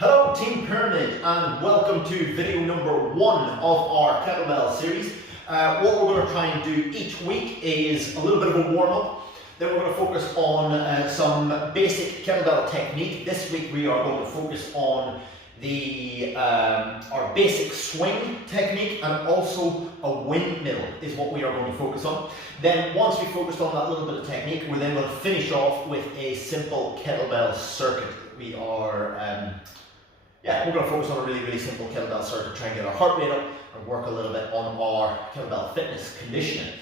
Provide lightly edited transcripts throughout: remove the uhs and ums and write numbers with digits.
Hello Team Pyramid and welcome to video number 1 of our kettlebell series. What we're going to try and do each week is a little bit of a warm-up. Then we're going to focus on some basic kettlebell technique. This week we are going to focus on our basic swing technique, and also a windmill is what we are going to focus on. Then once we focused on that little bit of technique, we're then going to finish off with a simple kettlebell circuit. We're going to focus on a really simple kettlebell circuit, try and get our heart rate up and work a little bit on our kettlebell fitness conditioning.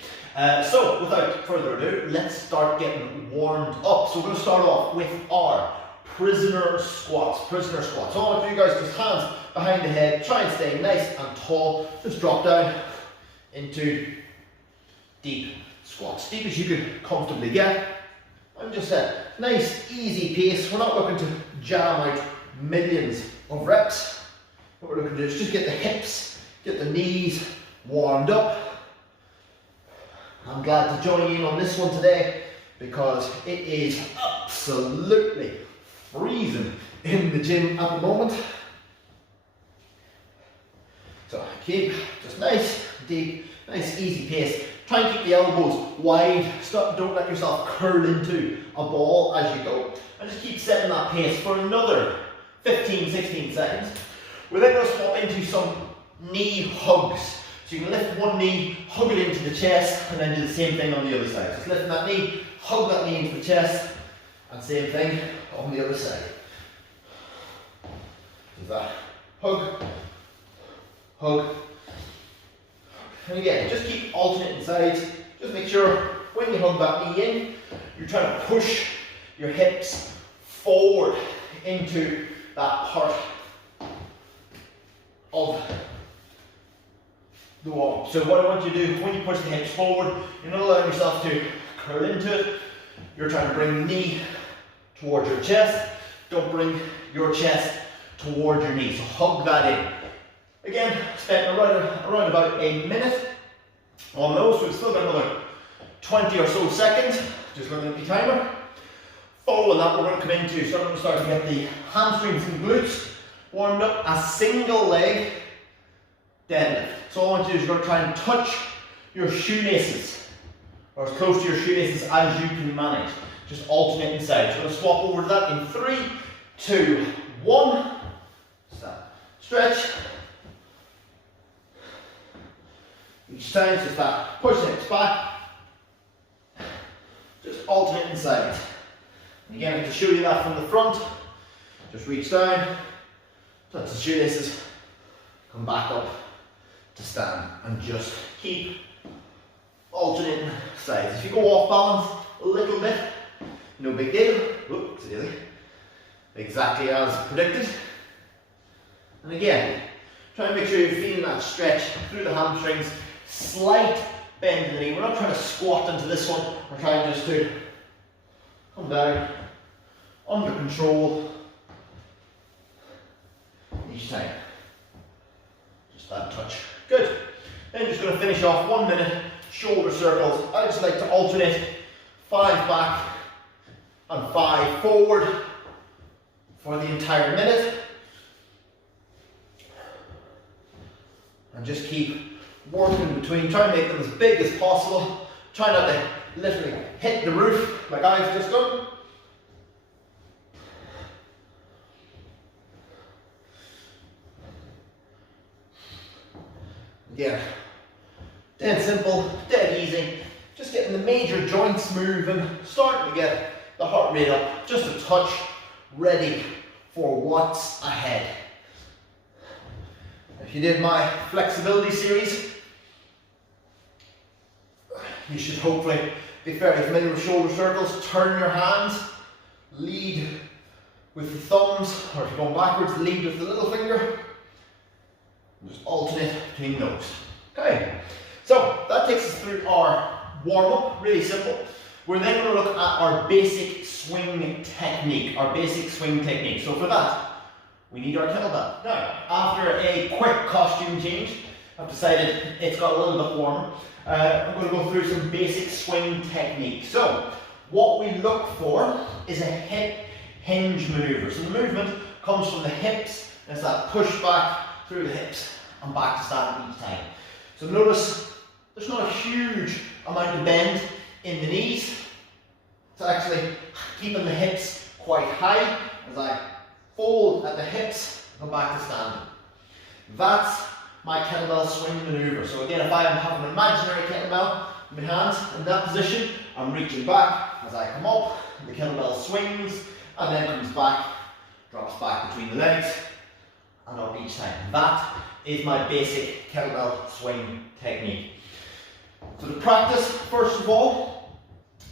So without further ado, let's start getting warmed up. So we're going to start off with our prisoner squats. So I want you guys just hands behind the head, try and stay nice and tall. Just drop down into deep squats, deep as you can comfortably get. And just a nice easy pace. We're not looking to jam out millions of reps. What we're looking to do is just get the hips, get the knees warmed up. I'm glad to join in on this one today because it is absolutely freezing in the gym at the moment. So keep just nice, deep, nice easy pace. Try and keep the elbows wide. Don't let yourself curl into a ball as you go. And just keep setting that pace for another 15-16 seconds. We're then going to swap into some knee hugs. So you can lift one knee, hug it into the chest, and then do the same thing on the other side. Just lifting that knee, hug that knee into the chest, and same thing on the other side. Just that hug, hug. And again, just keep alternating sides. Just make sure when you hug that knee in, you're trying to push your hips forward into that part of the wall. So what I want you to do when you push the hips forward, you're not allowing yourself to curl into it. You're trying to bring the knee towards your chest. Don't bring your chest towards your knee. So hug that in. Again, spent around about a minute on those. So we've still got another 20 or so seconds. Just looking at the timer. Following that, we're going to come into, so I'm going to start to get the hamstrings and glutes warmed up. A single leg deadlift. So all I want you to do is you're going to try and touch your shoelaces, or as close to your shoelaces as you can manage. Just alternating sides. We're going to swap over to that in 3, 2, 1. Stop. Stretch. Each time, just that. Push the hips back. Just alternating sides. And again, I can show you that from the front. Just reach down, touch the shoelaces, come back up to stand, and just keep alternating sides. If you go off balance a little bit, no big deal. Whoops, exactly as predicted. And again, try and make sure you're feeling that stretch through the hamstrings. Slight bend in the knee. We're not trying to squat into this one. We're trying just to come down under control each time. Just that touch. Good. Then just going to finish off 1 minute shoulder circles. I just like to alternate 5 back and 5 forward for the entire minute. And just keep working between. Try and make them as big as possible. Try not to literally hit the roof like I've just done. Again, dead simple, dead easy. Just getting the major joints moving, starting to get the heart rate up just a touch, ready for what's ahead. If you did my flexibility series, you should hopefully be fairly familiar with shoulder circles. Turn your hands, lead with the thumbs, or if you're going backwards, lead with the little finger. Just alternate between those. Okay, so that takes us through our warm-up, really simple. We're then going to look at our basic swing technique, So for that, we need our kettlebell. Now, after a quick costume change, I've decided it's got a little bit warmer. I'm going to go through some basic swing technique. So, what we look for is a hip hinge maneuver. So the movement comes from the hips, and it's that push back through the hips and back to standing each time. So notice there's not a huge amount of bend in the knees. It's actually keeping the hips quite high as I fold at the hips and go back to standing. That's my kettlebell swing maneuver. So again, if I have an imaginary kettlebell in my hands in that position, I'm reaching back as I come up, the kettlebell swings and then comes back, drops back between the legs and up each time. That is my basic kettlebell swing technique. So to practice, first of all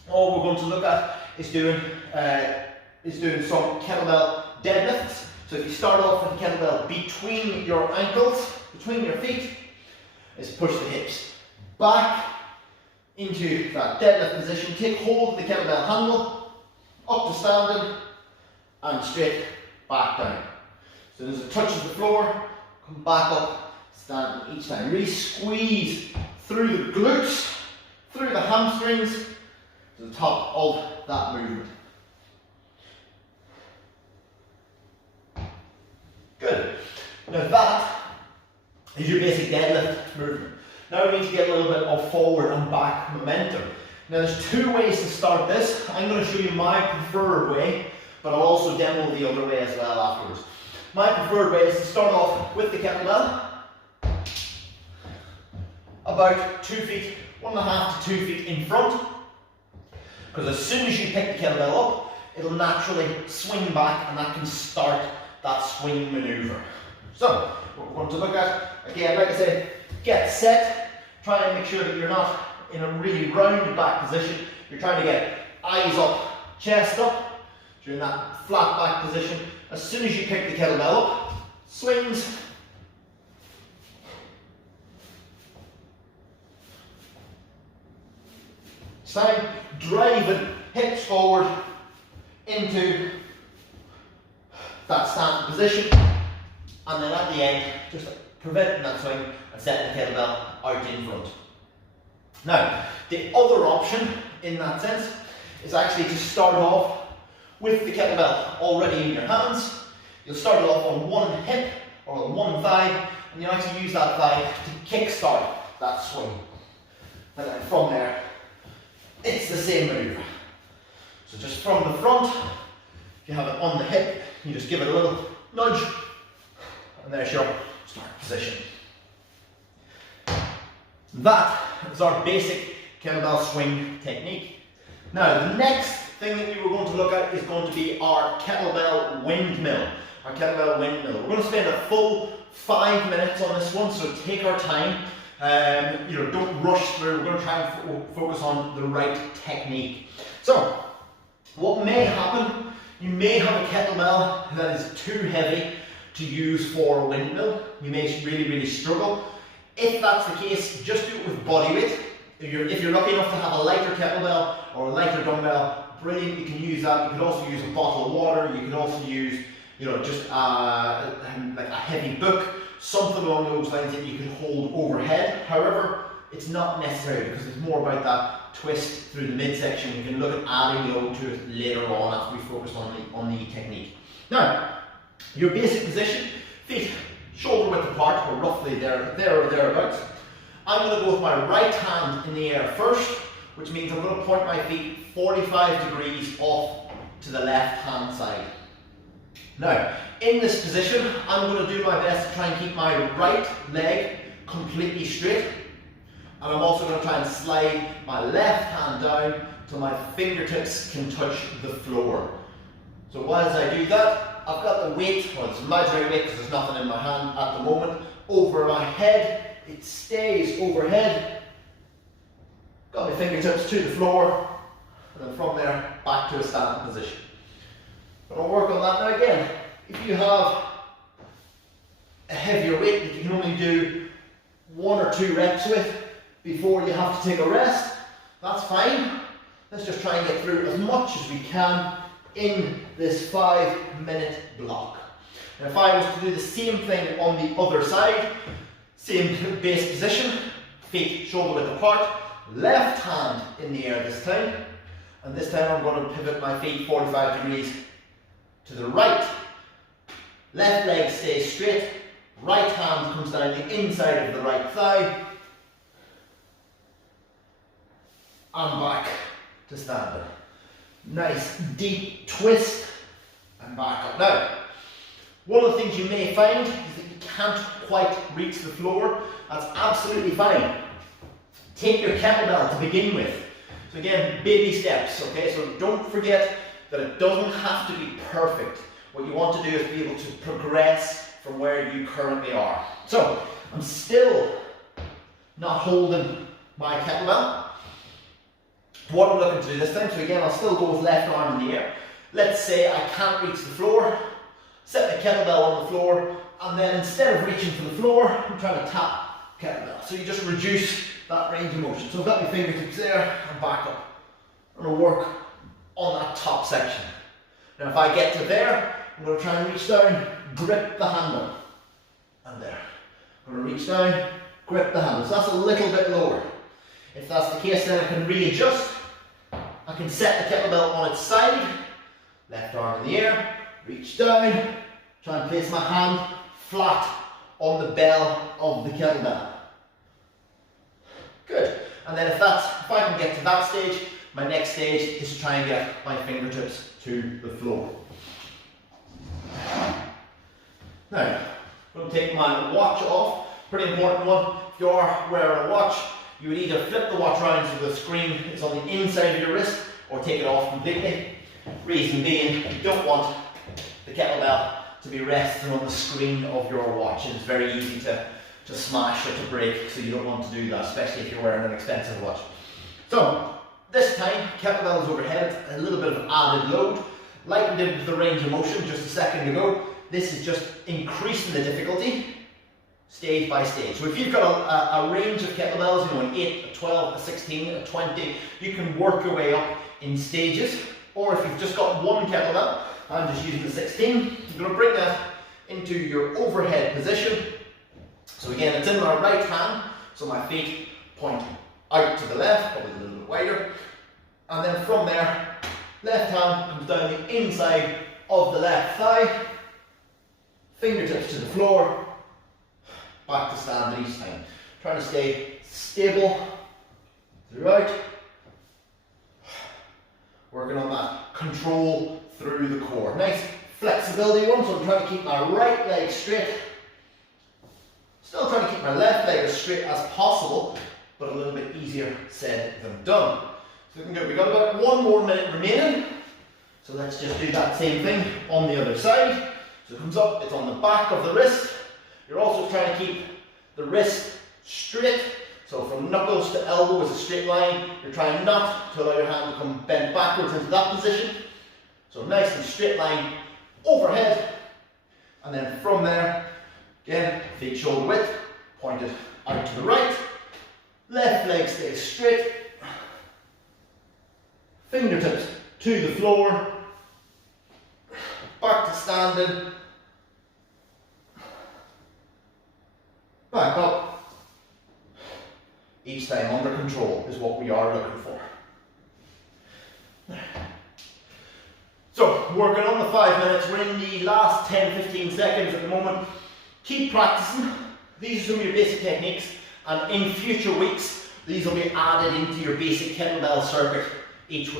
we're going to look at is doing some kettlebell deadlifts. So if you start off with the kettlebell between your ankles, between your feet, is push the hips back into that deadlift position. Take hold of the kettlebell handle, up to standing, and straight back down. So as it touches the floor, come back up, standing each time. Really squeeze through the glutes, through the hamstrings, to the top of that movement. Good. Now that is your basic deadlift movement. Now we need to get a little bit of forward and back momentum. Now there's two ways to start this. I'm going to show you my preferred way, but I'll also demo the other way as well afterwards. My preferred way is to start off with the kettlebell, about 2 feet, 1.5 to 2 feet in front, because as soon as you pick the kettlebell up, it'll naturally swing back and that can start that swing maneuver. So, what we're going to look at, again, like I said, get set, try and make sure that you're not in a really rounded back position. You're trying to get eyes up, chest up, you're in that flat back position. As soon as you pick the kettlebell up, swings, time, driving hips forward into that standing position, and then at the end, just preventing that swing and setting the kettlebell out in front. Now, the other option in that sense is actually to start off with the kettlebell already in your hands. You'll start it off on one hip or on one thigh, and you'll actually use that thigh to kickstart that swing. And then from there, it's the same maneuver. So just from the front, if you have it on the hip, you just give it a little nudge, and there's your start position. That is our basic kettlebell swing technique. Now, the next thing that we were going to look at is going to be our kettlebell windmill. Our kettlebell windmill. We're going to spend a full 5 minutes on this one, so take our time. Don't rush through. We're going to try and focus on the right technique. So, what may happen, you may have a kettlebell that is too heavy to use for a windmill. You may really struggle. If that's the case, just do it with bodyweight. If you're lucky enough to have a lighter kettlebell or a lighter dumbbell, brilliant, you can use that. You could also use a bottle of water. You could also use, just like a heavy book, something along those lines that you can hold overhead. However, it's not necessary because it's more about that twist through the midsection. We can look at adding load to it later on after we focus on the technique. Now, your basic position, feet shoulder width apart, or roughly there or thereabouts. I'm going to go with my right hand in the air first, which means I'm going to point my feet 45 degrees off to the left hand side. Now, in this position, I'm going to do my best to try and keep my right leg completely straight, and I'm also going to try and slide my left hand down till my fingertips can touch the floor. So whilst I do that, I've got the weight, well, it's imaginary weight because there's nothing in my hand at the moment, over my head. It stays overhead. Got my fingertips to the floor, and then from there back to a standing position. But I'll work on that now again. If you have a heavier weight that you can only do 1 or 2 reps with before you have to take a rest, that's fine. Let's just try and get through as much as we can in this 5-minute block. Now, if I was to do the same thing on the other side, same base position, feet shoulder width apart, left hand in the air this time, and this time I'm going to pivot my feet 45 degrees to the right, Left leg stays straight, right hand comes down the inside of the right thigh, and back to standing. Nice deep twist, and back up. Now, one of the things you may find is that you can't quite reach the floor. That's absolutely fine. Take your kettlebell to begin with. So again, baby steps, okay? So don't forget that it doesn't have to be perfect. What you want to do is be able to progress from where you currently are. So, I'm still not holding my kettlebell. What I'm looking to do this time, so again, I'll still go with left arm in the air. Let's say I can't reach the floor, set the kettlebell on the floor, and then instead of reaching for the floor, I'm trying to tap kettlebell. So you just reduce that range of motion. So I've got my fingertips there, and back up. I'm going to work on that top section. Now if I get to there, I'm going to try and reach down, grip the handle, and there. I'm going to reach down, grip the handle. So that's a little bit lower. If that's the case, then I can readjust. I can set the kettlebell on its side, left arm in the air, reach down, try and place my hand flat on the bell of the kettlebell. Good. And then if I can get to that stage, my next stage is to try and get my fingertips to the floor. Now, I'm going to take my watch off. Pretty important one. If you are wearing a watch, you would either flip the watch around so the screen is on the inside of your wrist, or take it off completely. Reason being, you don't want the kettlebell to be resting on the screen of your watch. It's very easy to smash or to break, so you don't want to do that, especially if you're wearing an expensive watch. So, this time, kettlebell is overhead, a little bit of added load. Like we did with the range of motion just a second ago, this is just increasing the difficulty stage by stage. So if you've got a range of kettlebells, you know, an 8, a 12, a 16, a 20, you can work your way up in stages. Or if you've just got one kettlebell, I'm just using the 16, you're going to bring that into your overhead position. So again, it's in my right hand, so my feet point out to the left, probably a little bit wider. And then from there, left hand comes down the inside of the left thigh, fingertips to the floor, back to standing each time. Trying to stay stable throughout. Working on that control through the core. Nice flexibility one, so I'm trying to keep my right leg straight. Still trying to keep my left leg as straight as possible, but a little bit easier said than done. So we've got about 1 more minute remaining. So let's just do that same thing on the other side. So it comes up, it's on the back of the wrist. You're also trying to keep the wrist straight. So from knuckles to elbow is a straight line. You're trying not to allow your hand to come bent backwards into that position. So nice and straight line overhead. And then from there, again, feet shoulder width, pointed out to the right. Left leg stays straight. Fingertips to the floor. Back to standing. Back up. Each time under control is what we are looking for. So, working on the 5 minutes, we're in the last 10-15 seconds at the moment. Keep practicing. These are some of your basic techniques, and in future weeks, these will be added into your basic kettlebell circuit each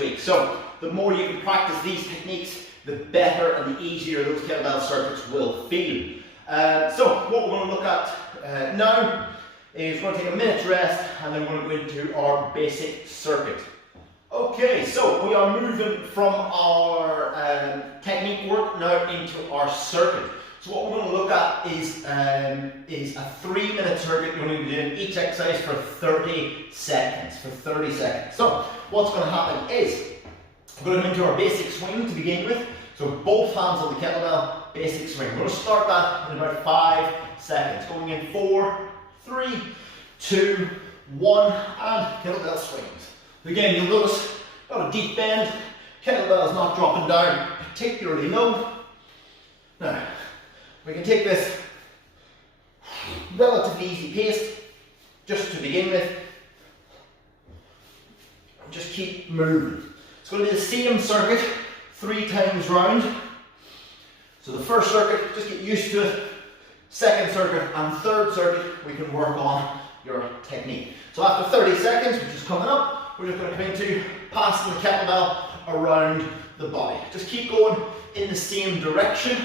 week. So, the more you can practice these techniques, the better and the easier those kettlebell circuits will feel. So, what we're going to look at now is we're going to take a minute's rest, and then we're going to go into our basic circuit. Okay, so we are moving from our technique work now into our circuit. So what we're going to look at is a 3-minute circuit. You're going to be doing each exercise for 30 seconds. So what's going to happen is we're going to go into our basic swing to begin with. So both hands on the kettlebell, basic swing. We're going to start that in about 5 seconds. Going in 4, 3, 2, 1, and kettlebell swings. Again, you'll notice got a deep bend. Kettlebell is not dropping down particularly low. Now, we can take this relatively easy pace just to begin with. And just keep moving. It's going to be the same circuit 3 times round. So the first circuit, just get used to it. Second circuit and third circuit, we can work on your technique. So after 30 seconds, which is coming up, we're just going to come into passing the kettlebell around the body. Just keep going in the same direction.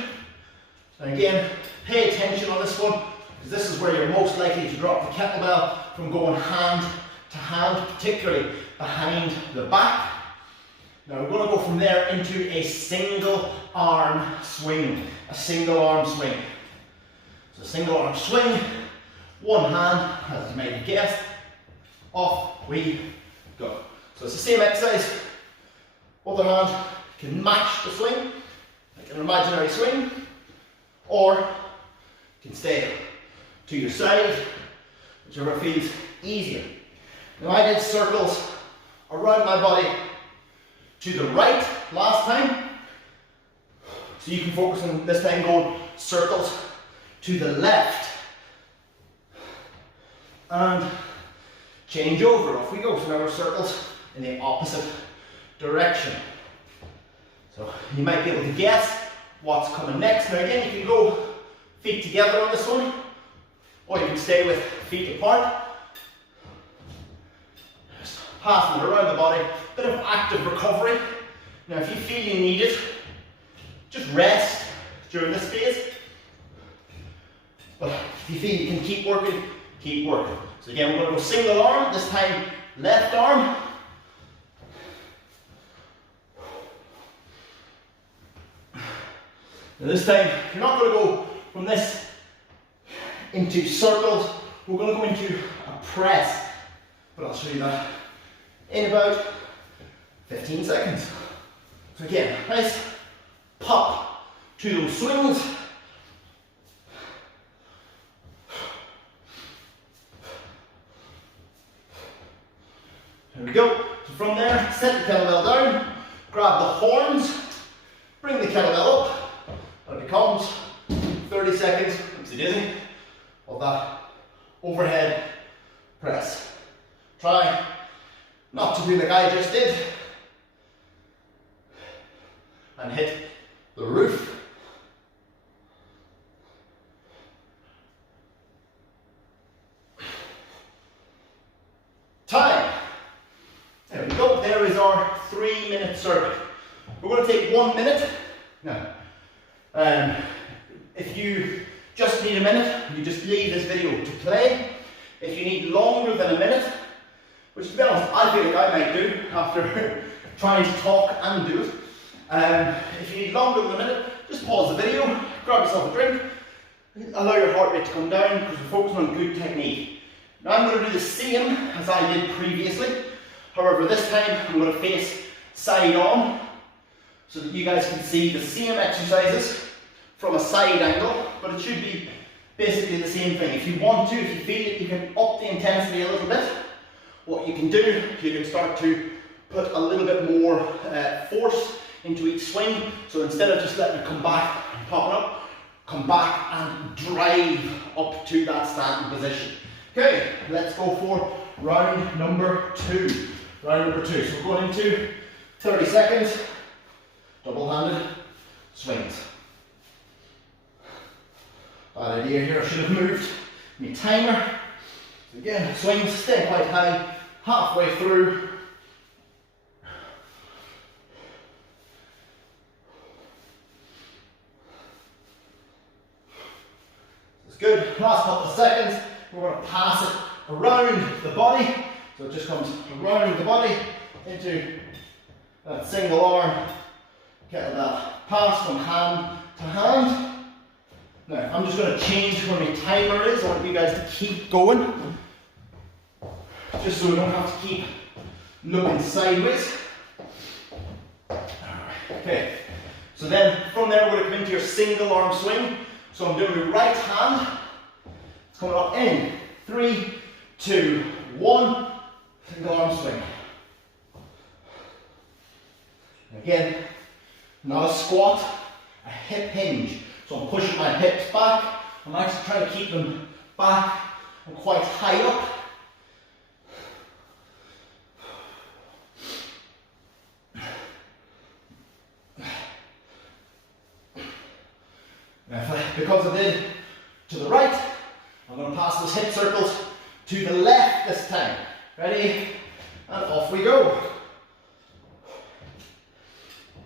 And again, pay attention on this one, because this is where you're most likely to drop the kettlebell from going hand to hand, particularly behind the back. Now we're going to go from there into a single arm swing. A single arm swing. So single arm swing, one hand, as you may guess, off we go. So it's the same exercise. Other hand can match the swing, like an imaginary swing, or you can stay to your side, whichever feels easier. Now I did circles around my body to the right last time, so you can focus on this time going circles to the left, and change over, off we go. So now we're circles in the opposite direction. So you might be able to guess what's coming next. Now again, you can go feet together on this one, or you can stay with feet apart. Just passing it around the body, bit of active recovery. Now if you feel you need it, just rest during this phase. But if you feel you can keep working, keep working. So again, we're going to go single arm, this time left arm. Now this time, you're not going to go from this into circles, we're going to go into a press. But I'll show you that in about 15 seconds. So again, nice pop to those swings. There we go. So from there, set the kettlebell down, grab the horns, bring the kettlebell up, and it becomes 30 seconds, oopsie daisy, of that overhead press. Try not to do like I just did, and hit the roof. Time. There we go, there is our 3-minute circuit. We're going to take 1 minute. Now, if you just need a minute, you just leave this video to play. If you need longer than a minute, which to be honest, I feel like I might do after trying to talk and do it. If you need longer than a minute, just pause the video, grab yourself a drink, allow your heart rate to come down because we're focusing on good technique. Now I'm going to do the same as I did previously. However, this time I'm going to face side on so that you guys can see the same exercises from a side angle, but it should be basically the same thing. If you want to, if you feel it, you can up the intensity a little bit. What you can do, you can start to put a little bit more force into each swing. So instead of just letting it come back and popping up, come back and drive up to that standing position. Okay, let's go for round number 2. Round number 2. So we're going into 30 seconds, double-handed swings. Bad idea here, I should have moved my timer. So again, swings, stay quite high, halfway through. It's good. Last couple of seconds, we're going to pass it around the body. So it just comes around the body into that single arm kettlebell pass from hand to hand. Now, I'm just going to change where my timer is. I want you guys to keep going, just so we don't have to keep looking sideways. Okay, so then from there we're going to come into your single arm swing. So I'm doing my right hand. It's coming up in 3, 2, 1. Single arm swing. Again, not a squat, a hip hinge. So I'm pushing my hips back. I'm actually trying to keep them back and quite high up. because I did to the right, I'm going to pass those hip circles to the left this time. Ready? And off we go.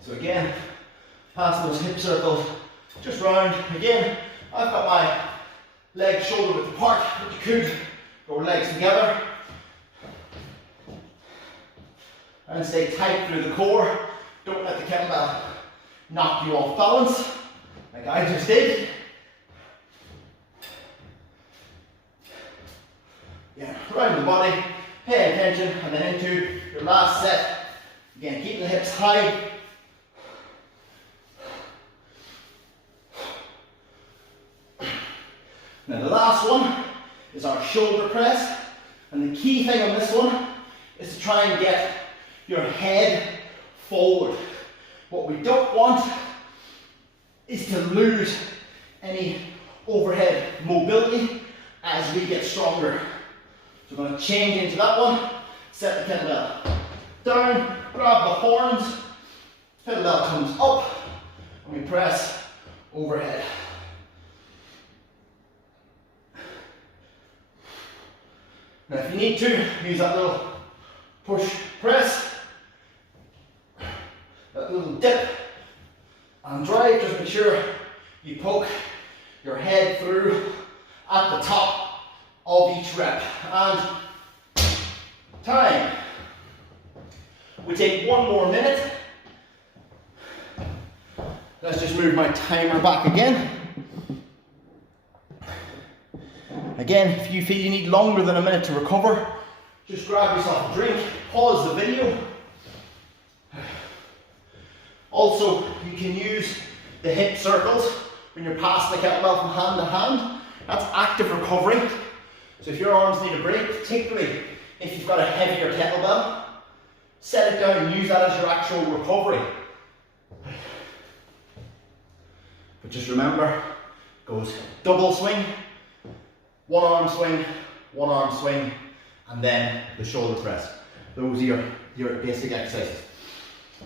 So again, pass those hip circles just round. Again, I've got my legs shoulder width apart, but you could go legs together. And stay tight through the core. Don't let the kettlebell knock you off balance, like I just did. Yeah, round the body, pay attention, and then into your last set. Again, keeping the hips high. Now the last one is our shoulder press, and the key thing on this one is to try and get your head forward. What we don't want is to lose any overhead mobility as we get stronger. So we're going to change into that one, set the kettlebell down, grab the horns, kettlebell comes up, and we press overhead. Now if you need to, use that little push press, that little dip and drive. Just make sure you poke your head through at the top of each rep. And time. We take one more minute. Let's just move my timer back again. Again, if you feel you need longer than a minute to recover, just grab yourself a drink, pause the video. Also, you can use the hip circles when you're passing the kettlebell from hand to hand. That's active recovery. So if your arms need a break, particularly if you've got a heavier kettlebell, set it down and use that as your actual recovery. But just remember, it goes double swing, one arm swing, and then the shoulder press. Those are your basic exercises.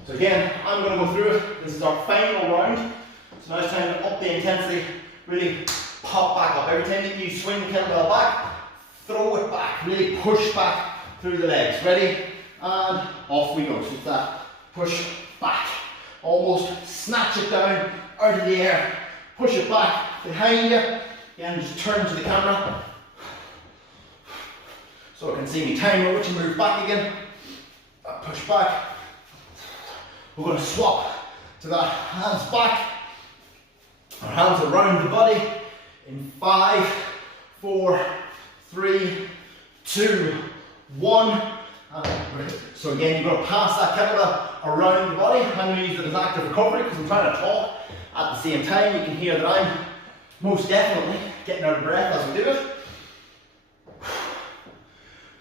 So again, I'm going to go through it. This is our final round. So now it's time to up the intensity, really pop back up. Every time that you swing the kettlebell back, throw it back, really push back through the legs. Ready? And off we go. So it's that push back. Almost snatch it down out of the air. Push it back behind you. Again, just turn to the camera so I can see me timer, which move back again. Push back. We're going to swap to that hands back. Our hands around the body in 5, 4, 3, 2, 1. So again, you've got to pass that kettlebell around the body. I'm going to use it as active recovery because I'm trying to talk at the same time. You can hear that I'm most definitely getting out of breath as we do it.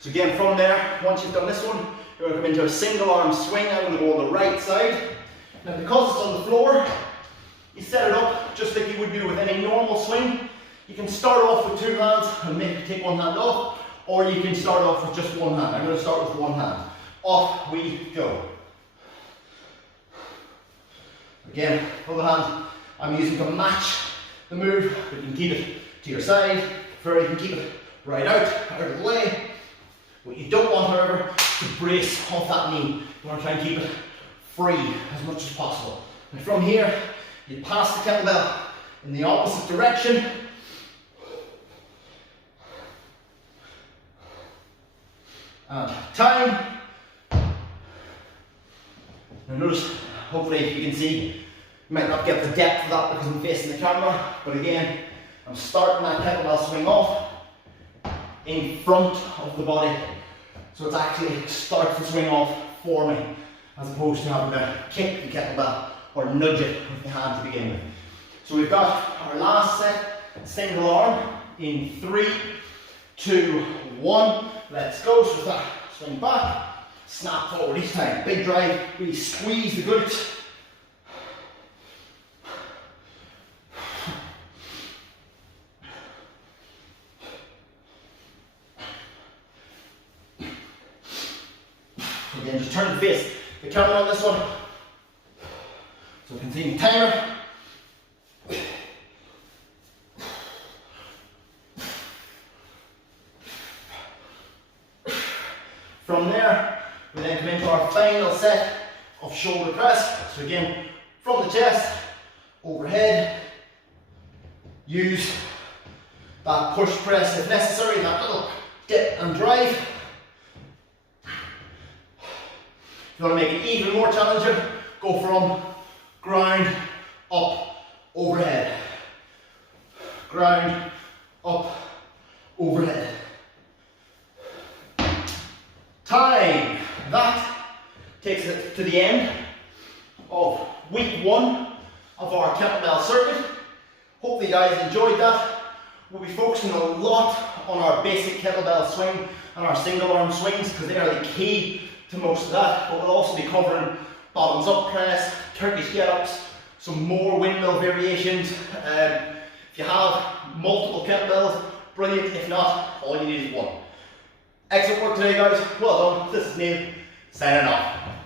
So again, from there, once you've done this one, you're going to come into a single arm swing. I'm going to go on the right side. Now because it's on the floor, you set it up just like you would do with any normal swing. You can start off with two hands and maybe take one hand off, or you can start off with just one hand. I'm going to start with one hand. Off we go. Again, other hand I'm using to match the move, but you can keep it to your side, or you can keep it right out of the way. What you don't want, however, is to brace off that knee. You want to try and keep it free as much as possible. And from here, you pass the kettlebell in the opposite direction. And time. Now notice, hopefully if you can see, you might not get the depth of that because I'm facing the camera, but again, I'm starting that kettlebell swing off in front of the body. So it actually starts the swing off for me, as opposed to having to kick the kettlebell or nudge it with the hand to begin with. So we've got our last set, single arm, in 3, 2, 1. Let's go. So that swing back, snap forward each time. Big drive, really squeeze the glutes. Again, just turn the face, the camera on this one. So continue timer. From there, we then come into our final set of shoulder press. So again, from the chest, overhead, use that push press if necessary, that little dip and drive. If you want to make it even more challenging, go from ground, up, overhead. Ground, up, overhead. Time. That takes it to the end of week 1 of our kettlebell circuit. Hopefully you guys enjoyed that. We'll be focusing a lot on our basic kettlebell swing and our single arm swings because they are the key to most of that, but we'll also be covering bottoms up press, Turkish get-ups, some more windmill variations. If you have multiple kettlebells, brilliant. If not, all you need is one. Excellent work today, guys. Well done. This is Neil, signing off.